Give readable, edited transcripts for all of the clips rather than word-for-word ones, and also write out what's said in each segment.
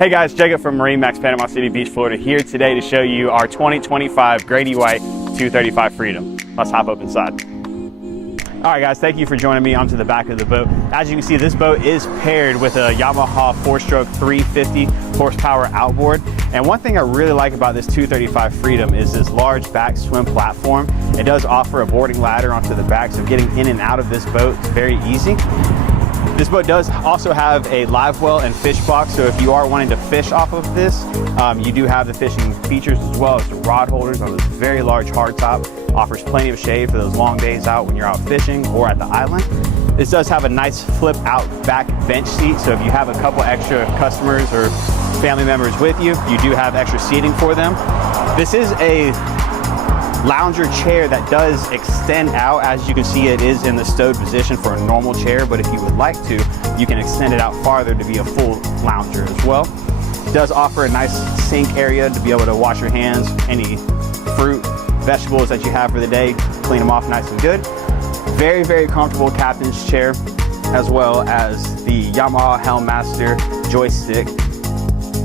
Hey guys, Jacob from MarineMax, Panama City Beach, Florida, here today to show you our 2025 Grady White 235 Freedom. Let's hop up inside. All right guys, thank you for joining me onto the back of the boat. As you can see, this boat is paired with a Yamaha 4-stroke 350 horsepower outboard. And one thing I really like about this 235 Freedom is this large back swim platform. It does offer a boarding ladder onto the back, so getting in and out of this boat is very easy. This boat does also have a live well and fish box, so if you are wanting to fish off of this, you do have the fishing features as well as the rod holders on this very large hardtop. Offers plenty of shade for those long days out when you're out fishing or at the island. This does have a nice flip out back bench seat, so if you have a couple extra customers or family members with you, you do have extra seating for them. This is a lounger chair that does extend out. As you can see, it is in the stowed position for a normal chair, but if you would like to, you can extend it out farther to be a full lounger as well. It does offer a nice sink area to be able to wash your hands, any fruit, vegetables that you have for the day, clean them off nice and good. Very, very comfortable captain's chair, as well as the Yamaha Helmmaster joystick,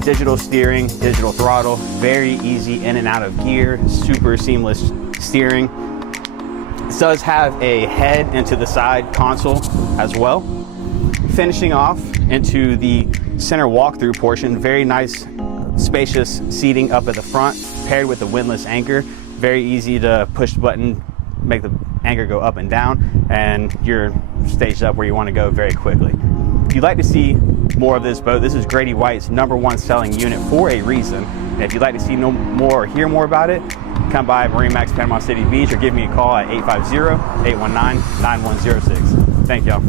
digital steering, digital throttle, very easy in and out of gear, super seamless steering. It does have a head into the side console as well. Finishing off into the center walkthrough portion, very nice spacious seating up at the front, paired with the windlass anchor. Very easy to push the button, make the anchor go up and down, and you're staged up where you want to go very quickly. If you'd like to see more of this boat, this is Grady White's #1 selling unit for a reason. And if you'd like to see more or hear more about it, come by MarineMax Panama City Beach or give me a call at 850-819-9106. Thank y'all.